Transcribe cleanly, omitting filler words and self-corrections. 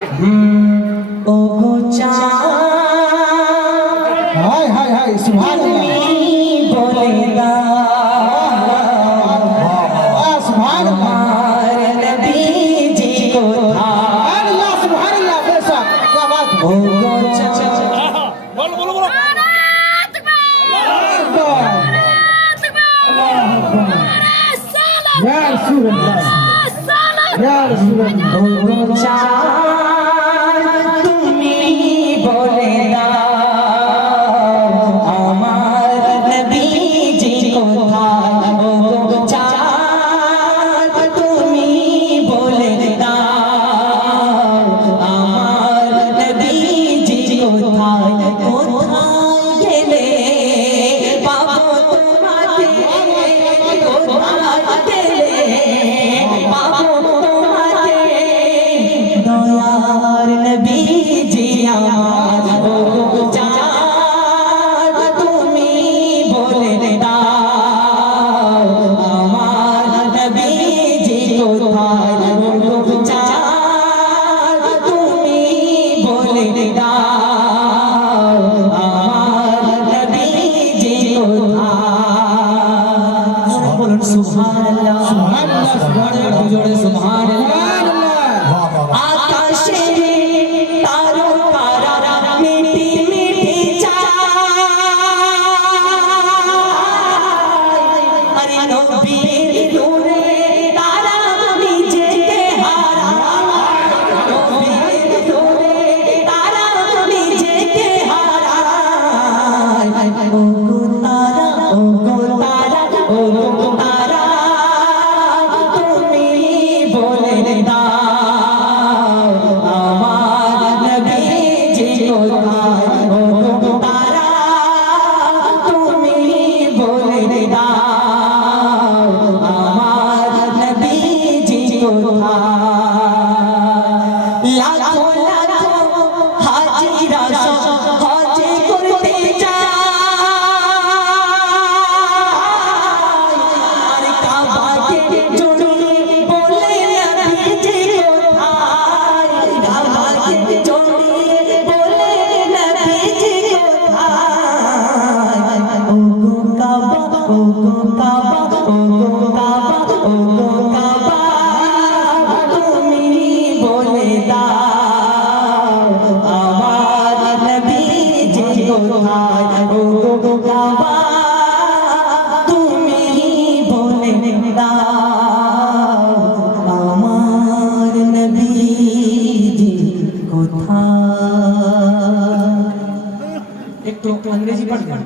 ओ गो हाय हाय हाय सुभान अल्लाह बोलेगा सुभान हमारे नबी जी को अल्लाह सुभान अल्लाह बेशक क्या बात ओ गो बोलो बोलो बोलो या रसूल अल्लाह या रसूल अल्लाह ओ गो তুমি बोलेगा हमारे नबी जी को ओ गो তুমি बोलेगा हमारे नबी जी को কোথায় গেলে পাবো তোমাকে কোথায় গেলে পাবো তোমাকে দয়ার নবী জি আমার ও জান তুমি বলে দাও আমার নবী জি কোথায় ও জান তুমি বলে দাও আমার নবী জি কোথায় বলুন সুবহানাল্লাহ সুবহানাল্লাহ জোরে সুবহানাল্লাহ আকাশে তারকারা মিটি মিটি চায় আরে নবীর নূরে তারা নিজেকে হারায় নবীর নূরে তারা নিজেকে হারায় ও গো তারা ও গো তারা ও গো তারা তুমি বলে দাও আমার নবী জি কোথায় ও গো তারা তুমি বলে দাও আমার নবী জি কোথায় লাখো লাখো হাজিরা হজ করতে যায় কাবাকে জড়িয়ে বলে নবী জি কোথায় কাবাকে জড়িয়ে বলে নবী জি কোথায় ও গো কাবা ও গো কাবা ও গো কাবা ও গো কাবা তুমি বলে দাও আমার নবী জি কোথায় ও গো কাবা তুমি বলে দাও আমার নবী জি কোথায় একটু ইংরেজি পড়বেন